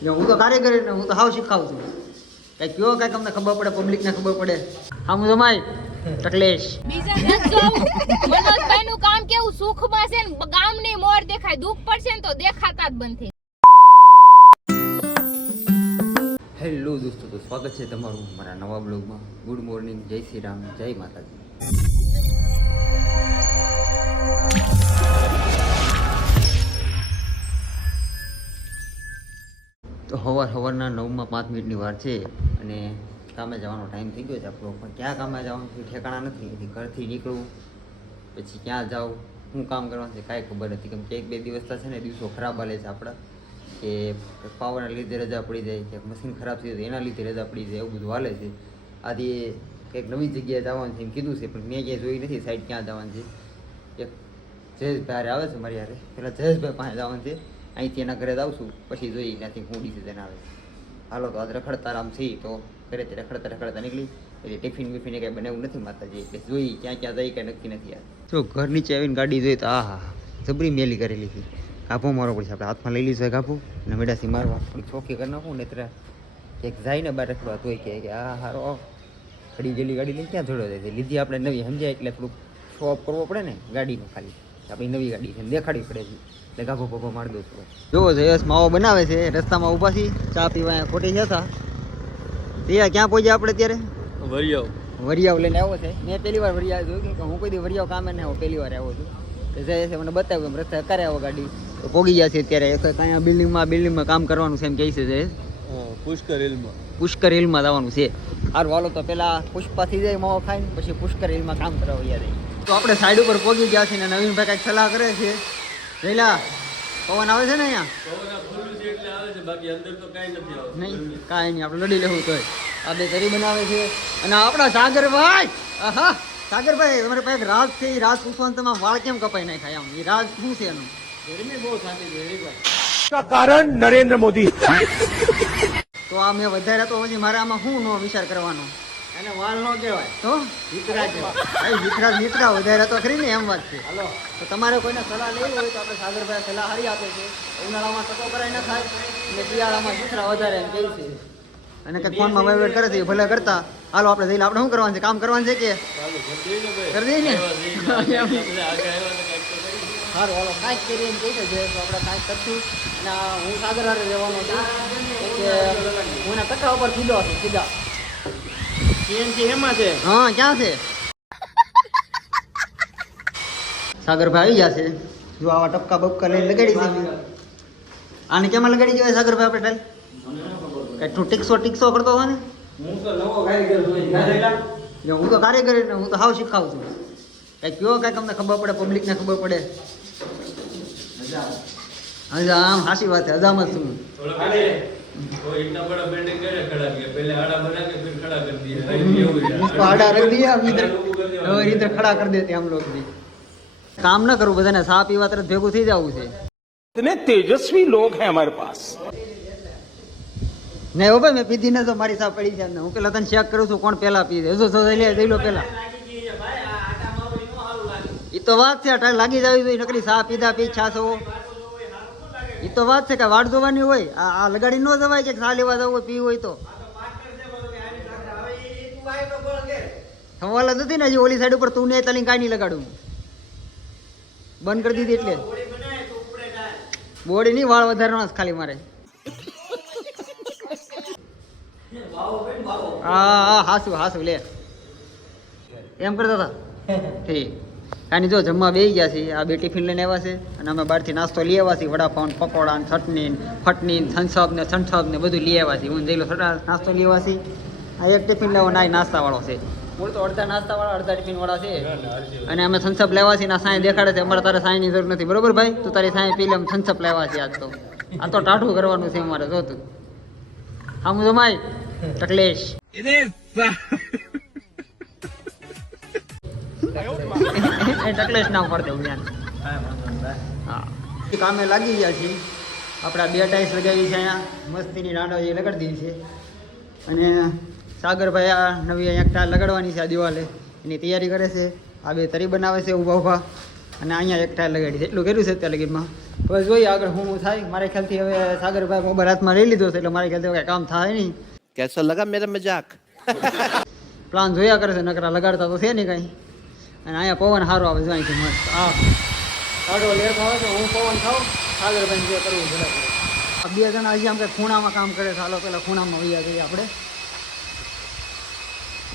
હું તો કારીગર ને હું તો હાવ શીખાવું છું કઈ કયો કઈ તમને ખબર પડે પબ્લિક ને ખબર પડે આમ જમાય તકલેશ બીજા ન જોવું મનોજભાઈ નું કામ કેવું સુખમાં છે ને ગામ ની મોર દેખાય દુઃખ પડશે ને તો દેખાતા જ બંધ થઈ હેલો દોસ્તો તો સ્વાગત છે તમારું મારા નવા બ્લોગમાં ગુડ મોર્નિંગ જય શ્રી રામ જય માતાજી તો સવારના 9:05 મિનિટની વાર છે અને કામે જવાનો ટાઈમ થઈ ગયો છે આપણો પણ ક્યાં કામે જવાનું છે ઠેકાણા નથી એટલે ઘરથી નીકળવું પછી ક્યાં જાઉં શું કામ કરવાનું છે કાંઈ ખબર નથી કેમ કે 1-2 દિવસના છે ને દિવસો ખરાબ હાલે છે આપણા કે પાવરના લીધે રજા પડી જાય કે મશીન ખરાબ થઈ જાય એના લીધે રજા પડી જાય એવું બધું હાલે છે આજે કંઈક નવી જગ્યાએ જવાનું છે એમ કીધું છે પણ મેં ક્યાંય જોઈ નથી સાઈડ ક્યાં જવાનું છે એક જયેશભાઈ આવે છે મારી હારે પહેલાં જયેશભાઈ પાસે જવાનું છે અહીંથી એના ઘરે જાઉં છું પછી જોઈ ત્યાંથી હું ડિસિઝન આવે હાલો તો આજ રખડતા આરામ થઈ તો ઘરેથી રખડતા નીકળી એટલે ટિફિન બિફિન કંઈ બનાવ્યું નથી માતાજી એટલે જોઈ ક્યાં જઈ કંઈ નક્કી નથી યાર જો ઘર નીચે આવીને ગાડી જોઈ તો હા જબરી મેલી કરેલી હતી કાપો મારવો પડશે આપણે હાથમાં લઈ લીધું કાપું અને મેડાથી મારવા થોડી ચોખ્ખી કરી નાખું ને ત્યારે એક જાય ને બહાર રખડવા તોય કે આ હારો ખડી ગયેલી ગાડી લઈને ક્યાં જોડો જાય લીધી આપણે નવી સમજાય એટલે થોડુંક શો ઓફ કરવો પડે ને ગાડીનો ખાલી આપણી નવી ગાડી છે દેખાડવી પડે છે એટલે ગાભો ભોગો મારી દઉં છું જોવો જયેશ માવો બનાવે છે રસ્તામાં ઊભા છીએ ચા પીવા ખોટી જતા ત્યાં ક્યાં પહોંચ્યા આપણે અત્યારે વરિયાવ લઈને આવ્યો છે મેં પહેલી વાર વરિયાવ જોયું કે હું કોઈ દી વરિયાવ કામે ને આવું પહેલી વાર આવ્યો છું જયેશે મને બતાવ્યું એમ રસ્તા કરે આવો ગાડી તો પોગી ગયા છે અત્યારે અહીંયા બિલ્ડિંગમાં કામ કરવાનું છે એમ કહે છે જયેશ પુષ્કર હિલમાં જવાનું છે સારું હાલો તો પેલા પુષ્પા થઈ જાય માવો ખાઈને પછી પુષ્કર હિલમાં કામ કરવા જાય તો આપણે સાઈડ ઉપર પોગી ગયા છે ને નવીનભાઈ કાંઈક સલાહ કરે છે જયલા પવન આવે છે ને અહીંયા નહીં કાંઈ નહીં આપણે લડી લેવું તોય આ બે તરી બનાવે છે અને આપણા સાગરભાઈ આહા સાગરભાઈ તમારી પાસે રાજ છે એ રાજ પૂછવાનું તમે વાળ કેમ કપાઈ નાખાય આમ એ રાજ શું છે એનું ગરમી બહુ થતી છે કારણ નરેન્દ્ર મોદી તો આ મેં વધારે તો પછી મારે આમાં શું નો વિચાર કરવાનો એને વાળ નો કહેવાય તો વિતરા કહેવાય વિતરા વધારે તો ખરી ને એમ વાત છે હાલો તો તમારે કોઈને સલાહ લેવી હોય તો આપણે સાગરભાઈ સલાહ હારી આપે છે ઉનાળામાં ટકો કરાય ન ખાય અને શિયાળામાં વિતરા વધારે એમ કહે છે અને કંઈક ફોનમાં વાઇબ્રેટ કરે છે ભલે કરતા હાલો આપણે જઈને આપણે શું કરવાનું છે કામ કરવાનું છે કે કરી દઈએ ને સારું હાલો કાંઈક કરીએ એમ કહી છે તો આપણે કાંઈક કરશું અને હું સાગર હારે રહેવાનો છું કે હું એના કટ્ટા ઉપર સીધો છું સીધા સીએનસી એમાં છે હા ક્યાં છે સાગરભાઈ આવી ગયા છે જો આવા ટપકા બપકા લઈને લગાડી છે આને કેમાં લગાડી જવાય સાગરભાઈ આપણે ટાઈલ તું ટીક્સો કરતો હોય ને હું તો કારીગર ને હું તો હાવ શીખાવું છું કઈ કયો કઈ તમને ખબર પડે પબ્લિક ને ખબર પડે આમ હાસી વાત છે અજામત છું आड़ा रख दिया अब इधर खड़ा कर देते हम लोग भी काम ना करूं बधाने सा पीवा तरह भेगू थी जाऊं છે इतने तेजस्वी लोग हैं हमारे पास नहीं हो भाई मैं पीधी ने तो मारी साफ पड़ी છે હું પેલા તને ચેક કરું છું કોણ પેલા પી દે જો લઈ લો પેલા ઈ તો વાત છે ટાઈમ લાગી જાવી જોઈએ નકરી સા પીધા પી છાસો ઈ તો વાત છે કે વાડ જોવાની હોય આ લગાડી ન જવાય કે સા લેવા જવું હોય પી હોય તો સવાલ નથી ને હજી ઓલી સાઈડ ઉપર તું ને તલી કાંઈ નહીં લગાડું બંધ કરી દીધી એટલે બોડી નહીં વાળ વધારવાનો ખાલી મારે હા હાસુ લે એમ કરતા હતા ઠીક કાંઈ જો જમવા બેસી ગયા છે આ બે ટિફિન લઈને આવ્યા છે અને અમે બહારથી નાસ્તો લઈ આવ્યા છીએ વડાપાઉં પકોડા ચટણી ફટની થમ્સઅપ ને બધું લઈ આવ્યા છીએ હું જઈ લો નાસ્તો લઈ આવ્યા છીએ આ એક ટિફિન લેવો ના નાસ્તાવાળો છે બોલ તો અડધા નાસ્તાવાળા અડધા ટિફિનવાળા છે અને અમે થમ્સઅપ લેવા છીએ ના સાંઈ દેખાડે છે અમારે તારે સાંઈની જરૂર નથી બરોબર ભાઈ તું તારી સાંઈ પી લે અમે થમ્સઅપ લેવા છીએ આજ તો આ તો ટાઢું કરવાનું છે અમારે જોતું હા હું જમાય તકલેશ તકલેશ ના પડે હું હા કામે લાગી ગયા છીએ આપણા 2 ટાઈસ લગાવી છે અહીંયા મસ્તીની રાંડો જે લગાડી દીધી છે અને સાગરભાઈ આ નવી અહીંયા ટાઈલ લગાડવાની છે આ દિવાલે એની તૈયારી કરે છે આ બે તરી બનાવે છે ઊભા અને અહીંયા એક ટાઈલ લગાડી છે એટલું કર્યું છે અત્યારે લગીનમાં હવે જોઈએ આગળ હું થાય. મારા ખ્યાલથી હવે સાગરભાઈ મોબાઈલ હાથમાં લઈ લીધો છે એટલે મારા ખ્યાલથી હવે કામ થાય નહીં. कैसा लगा मेरा मजाक? પ્લાન જોયા કરે છે, નકરા લગાડતા તો છે નહીં કાંઈ. અને અહીંયા પવન સારો આવે છે અહીંથી મસ્ત. આ સાડો લેટ આવે છે, હું પવન ખાઉં, સાગરભાઈ જે કરવું ભલે કરે. આ બે જણા હજી આમ કંઈ ખૂણામાં કામ કરે છે. હાલો પેલા ખૂણામાં વૈયા જઈએ આપણે.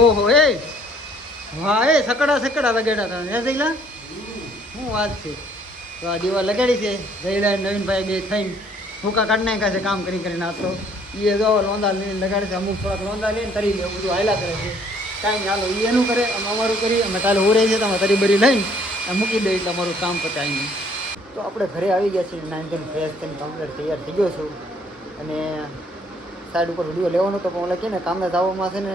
ઓહો એ વાહ એ સકડા લગાડ્યા હતા હે જઈલા, શું વાત છે. તો આ દીવા લગાડી છે જઈલા નવીનભાઈ બે થઈને ભૂકા કાઢી નાખ્યા છે કામ કરીને. આ તો એ જો લોંદા લઈને લગાડે છે, અમુક થોડાક લોંદા લઈને તરી લે બધું હાયલા કરે છે. કાંઈ નહીં હાલો એ એનું કરે, અમે અમારું કરીએ. અમે કાલે ઉરે છે તો અમે તરી બરી લઈને મૂકી દઈએ એટલે અમારું કામ પતાય નહીં. તો આપણે ઘરે આવી ગયા છીએ, નાઇન ટેન ફ્રેશ થઈને કમ્પ્લીટ તૈયાર થઈ ગયો છું. અને સાઈડ ઉપર વિડીયો લેવાનો તો પણ ઓલા કે ને કામે જવામાં છે ને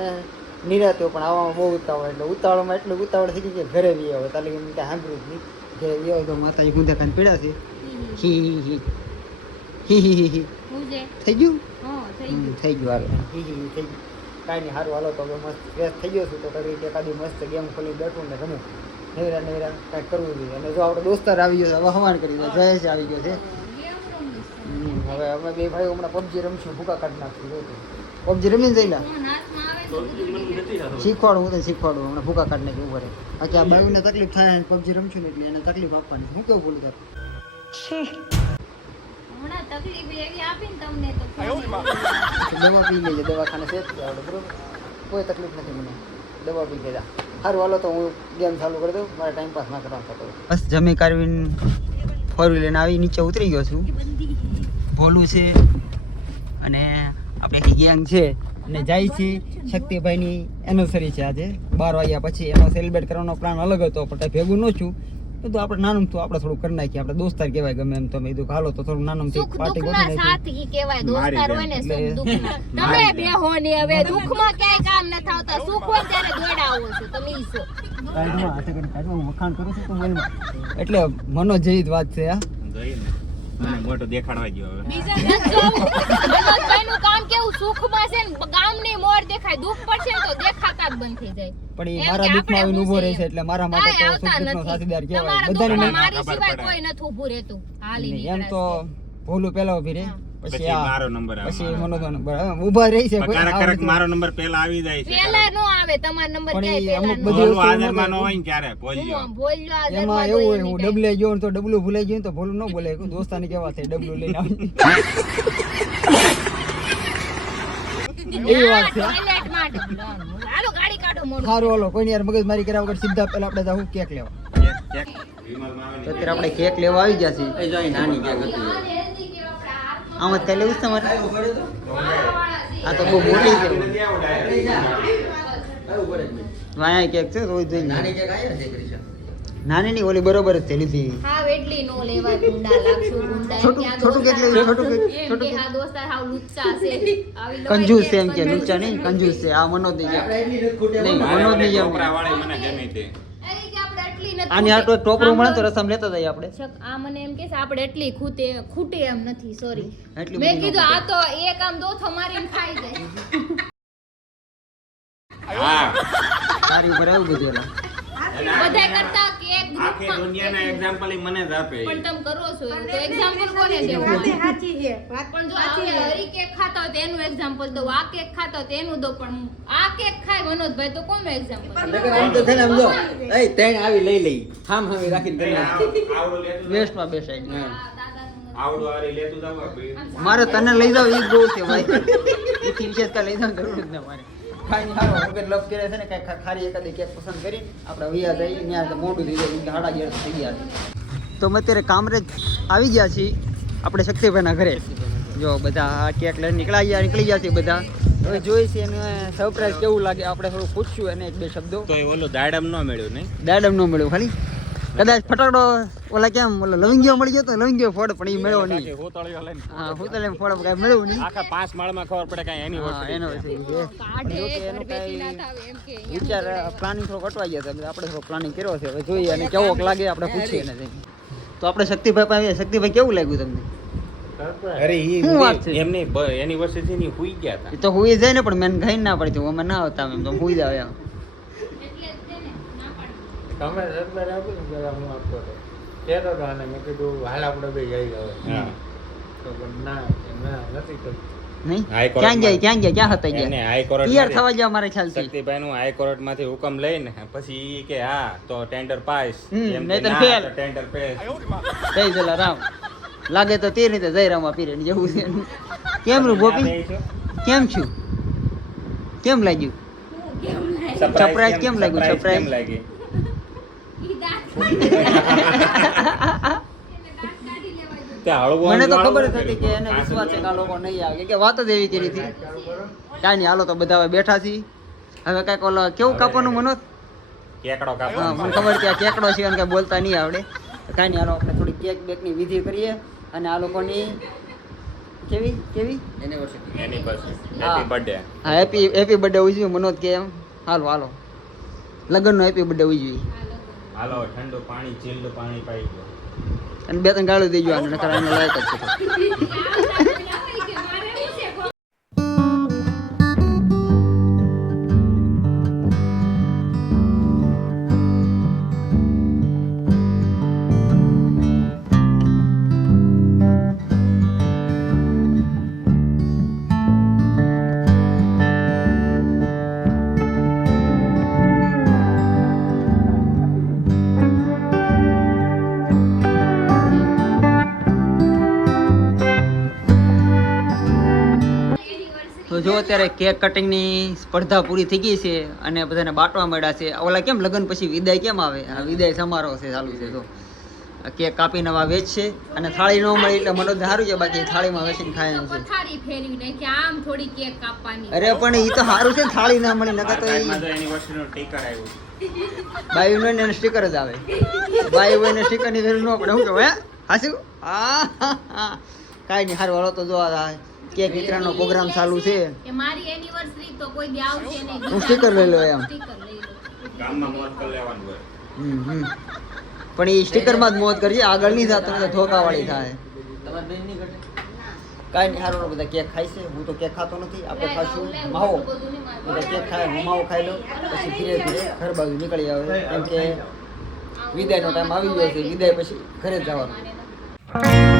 નિરાતે પણ આવવામાં બહુ ઉતાવળ, એટલે ઉતાવળમાં એટલું ઉતાવળ થઈ ગઈ કે ઘરે બી આવે તાલી કાંઈ સાંભળ્યું જ નહીં. ઘરે બી આવે તો માતાજી ગુંદા ખાને પીડા છે. હી થઈ ગયું થઈ ગયું હાલો થઈ ગયું કાંઈ નહીં સારું હાલો. તો હવે મસ્ત ફ્રેશ થઈ ગયો છું તો કરી એકાદી મસ્ત ગેમ ખોલી બેઠું ને ગમે નવીરા કાંઈક કરવું જોઈએ. અને જો આપણે દોસ્તાર આવી ગયો છે, હવે હવાન કરી દે જયેશ આવી ગયો છે. હવે અમે બે ભાઈઓ હમણાં પબજી રમશું, ભૂકા કાઢી નાખશું. પબજી રમીને જઈલા શીખવાડું, હું તને શીખવાડું હમણાં ભૂકા કાઢી નાખી ઉભા રહે. બાકી આ બાયુને તકલીફ થાય ને પબજી રમશું ને એટલે એને તકલીફ આપવાની. હું કેવું બોલું તાર દવા પી લેજે, દવાખાને સેટ આવડે બરોબર, કોઈ તકલીફ નથી મને. દવા પી લેજા સારું હાલો. તો હું ગેમ ચાલુ કરી દઉં, મારે ટાઈમ પાસ ના કરવાનો થતો. બસ જમી કાઢવીને ફોર વ્હીલર આવી નીચે ઉતરી ગયો છું. ભોલું છે અને આપણે ગેંગ છે અને જાય છે શક્તિભાઈની એનિવર્સરી છે આજે 12 વાગ્યા પછી. એનો સેલિબ્રેટ કરવાનો પ્લાન અલગ હતો પણ કંઈ ભેગું ન છું. તો આપણે નાનું તો આપણે થોડું કરી નાખીએ, આપણે દોસ્તાર કહેવાય ગમે એમ. તમે કીધું હાલો તો થોડું નાનું પાર્ટી ગોઠવી નાખીએ. સાથી કહેવાય દોસ્તાર હોય ને સુખ દુઃખના. તમે બેહો ને હવે દુઃખમાં ક્યાંય કામ ન થાવતા, સુખ હોય ત્યારે દોડાવો છો તમે ઈ છો. કાઢવા હાથે કરીને કાઢવા હું વખાણ કરું છું તો બોલમાં. એટલે મનો જેવી જ વાત છે. આ મને મોટો દેખાડવા ગયો હવે. બીજા નથી જોવું. મનોજભાઈનું કામ કેવું સુખમાં છે ને ગામની મોર દેખાય, દુઃખ પડશે ને તો દેખાતા જ બંધ થઈ જાય. પણ એ મારા દુઃખમાં આવીને ઊભો રહે છે એટલે મારા માટે તો સુખ દુઃખનો સાથીદાર કહેવાય. બધાને મારી સિવાય કોઈ નથી ઊભું રહેતું. હાલી એમ તો ભોલું પેલા ઉભી રહે, પછી પછી મારો નંબર આવે. પછી મનોજ નંબર ઊભા રહી છે. ક્યારેક મારો નંબર પહેલા આવી જાય છે. પેલા નો આવે તમારો નંબર પણ ક્યાંય એ પેલા અમુક નો બધી બોલવું હાજરમાં ન હોય ને ક્યારે બોલ્યો. હું બોલ્યો આ એમાં એવું હોય હું ડબલે ગયો ને તો ડબલું ભૂલાઈ ગયું તો ભોલું ન બોલે. દોસ્તાને કેવા થાય ડબલું લઈને આવી એવી વાત છે. ટોયલેટ માટે હાલો ગાડી કાઢો મોડું. સારું હાલો કોઈ યાર મગજ મારી કર્યા વગર સીધા પેલા આપણે જાવું કેક લેવા. તો અત્યારે આપણે કેક લેવા આવી ગયા છીએ. એ જો અહીં નાની કેક હતી. આમ જ કઈ લેવું છે તમારે? આ તો બહુ મોટી છે. વાયા કેક છે રોજ જોઈ. નાની કેક નાની ની ઓલી બરોબર જ છે લીધી. હાવ એટલી નો લેવાય, ગુંડા લાગશું ગુંડા. છોટું કેક લેવી, છોટું કેક. છોટું કે હા દોસ્તાર હાવ લુચ્ચા છે. આવી લોહી કંજૂસ છે કેક એમ કે, કંજૂસ લુચ્ચા નહીં કંજૂસ છે. આ મનોજ ની જેમ નહીં, મનોજ ની જેમ. છોકરાવાળી મને ગમે તે. અરે કે આપણે એટલી નથી. આની આટલો ટોપરો મળે તો રસમ લેતા જઈએ આપણે. આ મને એમ કે છે આપણે એટલી ખૂટે એમ નથી, સોરી. એટલી મેં બધી કીધું આ તો એક આમ દોથો મારીને ખાઈ જાય. હા. તારી ઉપર આવું બધું એલા. બધાય કરતા કે એક આખી ગ્રુપમાં દુનિયાના એક્ઝામ્પલ મને જ આપે. પણ તમે કરો છો એવું તો એક્ઝામ્પલ કોને દેવું? પણ જો હવે હરી કેક ખાતા હોય તો એનું એક્ઝામ્પલ દઉં, આ કેક ખાતા હોય તો એનું દઉં, પણ આ કેક ખાય મનોજભાઈ તો કોનું એક્ઝામ્પલ? આમ તો થઈને સમજો એ તેણ આવી લઈ લઈ હામ હામી રાખીને કરી નાખ. આવડું લેતું જાવ. વેસ્ટમાં બેસાય. આવડું હારી લેતું જાવ આપણે. મારે તને લઈ જાવ ઈ જ બહુ છે ભાઈ. એથી વિશેષ કાંઈ લઈ જવાની જરૂર જ ન મારે. ખાઈને હારો વગર લપ કરે છે ને કાંઈ ખારી એકાદી કેક પસંદ કરી આપણે વૈયા જઈએ ત્યાં મોઢું થઈ જાય કે 11:30 થઈ ગયા છે. તો અમે અત્યારે કામરેજ આવી ગયા છીએ આપણે શક્તિભાઈના ઘરે. જો બધા કેક લઈને નીકળી ગયા છે બધા. હવે જોઈ છે એને સરપ્રાઈઝ કેવું લાગે આપણે થોડું પૂછ્યું એને 1-2 શબ્દો. તો એ ઓલો દાડમ ન મળ્યું નહીં. દાડમ ન મળ્યું, ખાલી કદાચ ફટાકડો ઓલા કેમ ઓલો લવિંગીઓ મળી ગયો તો લવિંગીઓ ફોડ પણ એ મળ્યો નહીં. હોતળીઓ લઈને હા હોટલ એમ ફોડ કાંઈ મળ્યું નહીં. આખા 5 માળમાં ખબર પડે કાંઈ એની હા એનો છે. કાઢે જો કે એનું ઘર બેસી ના કાંઈ થાવે એમ કે વિચાર પ્લાનિંગ થોડો કટવાઈ ગયા છે. આપણે થોડો પ્લાનિંગ કર્યો છે. હવે જોઈએ અને કેવો લાગે આપણે પૂછીએ એને જઈને. તો આપણે શક્તિભાઈ પાસે શક્તિભાઈ કેવું લાગ્યું તમને? અરે શું વાત છે? એમની એનિવર્સરી ની હુઈ ગયા હતા. એ તો હુઈ જાય ને પણ મેં ખાઈ ના પડતી અમે ના આવતા એમ તો હુઈ જાવ એમ. એટલે જ છે ને ના પાડી. તમે સરપ્રાઈઝ આપો ને જરા હું આપતો હતો. કહેતો હતો અને મેં કીધું હાલ આપણે બે જઈ હવે હા તો પણ ના નથી કર્યું. નહીં હાઈકોર્ટમાં- ક્યાં ગયા ક્યાં હતા એને ગયા હાઈકોર્ટ તૈયાર થવા ગયા મારે ખ્યાલથી શક્તિભાઈ નું હાઈકોર્ટ માંથી હુકમ લઈને પછી ઈ કે હા તો ટેન્ડર પાસ હમ, એમ કે નહીંતર ના, fail. તો ટેન્ડર પાસ જય જલારામ લાગે તો તે રીતે જયરામા પીરે જવું છે કેમ રૂ ગોપી કેમ છું કેમ લાગ્યું Surprise કેમ લાગ્યું? Surprise? કેમ લાગી ઈ દાંત કાઢી લેવાય. તે હળવું મને તો હળવું ખબર જ કર્યું. હતી કે એને વિશ્વાસ છે કે આ લોકો નહીં આવે કે વાત જ એવી કરી હતી કાંઈ નહીં હાલો તો બધા હવે બેઠા છીએ હવે કાંઈક ઓલો કેવું કાપવાનું મનોજ કેકડો હા કાપવાનો મને ખબર છે આ કેકડો છે અને કાંઈ બોલતા નહીં આવડે કાંઈ નહીં હાલો આપણે થોડી કેક બેકની વિધિ કરીએ અને આ લોકોની કેવી કેવી એની પાસે હા. હેપી બર્થડે હા હેપી બર્થડે ઉજવી મનોજ કે એમ હાલો હાલો લગ્નનો હેપી બર્થડે ઉજવી હાલો ઠંડુ પાણી ચીલ્ડ પાણી પાઈ ગયો અને બે ત્રણ ગાળું દેજો આને નકર આને લાયક જ છે કે મારે શું છે? તો જો અત્યારે કેક કટિંગની સ્પર્ધા પૂરી થઈ ગઈ છે અને બધાને બાંટવા મળ્યા છે ઓલા કેમ લગ્ન પછી વિદાય કેમ આવે આ વિદાય સમારોહ છે ચાલુ છે તો આ કેક કાપીને આવા વેચશે અને થાળી ન મળી એટલે મનોજ સારું છે બાકી થાળીમાં વેચીને ખાવાનું છે પથારી ફેરવી નાખી આમ થોડી કેક કાપવાની. અરે પણ એ તો સારું છે ને થાળી ના મળી નકર તો માર્કેટમાં તો એનિવર્સરી નું ટીકર આવ્યું બાયું ને એને સ્ટીકર જ આવે બાયું એને સ્ટીકર ની જરૂર ન પડે હું કહું હે હાસુ કાંઈ નહીં સારું હાલો તો જો આ કેક વિતરણનો પ્રોગ્રામ ચાલુ છે કે મારી એનિવર્સરી તો કોઈ દી આવશે નહીં. હું sticker લઈ લઉં એમ. Sticker લઈ લઉં. ગામમાં મોજ કરી લેવાનું હોય હમ. પણ એ સ્ટીકરમાં જ મોત કરજે આગળ નહીં થતું નહીં તો ધોકાવાળી થાય કાંઈ નહીં સારું બધા કેક ખાય છે હું તો કેક ખાતો નથી આપણે ખાશું માવો બધું નહીં મારે. બધા કેક ખાય હું માવો ખાઈ લઉં પછી ધીરે ધીરે ઘર બાજુ નીકળી આવે કેમ કે વિદાયનો ટાઈમ આવી ગયો છે વિદાય પછી ઘરે જ જવાનું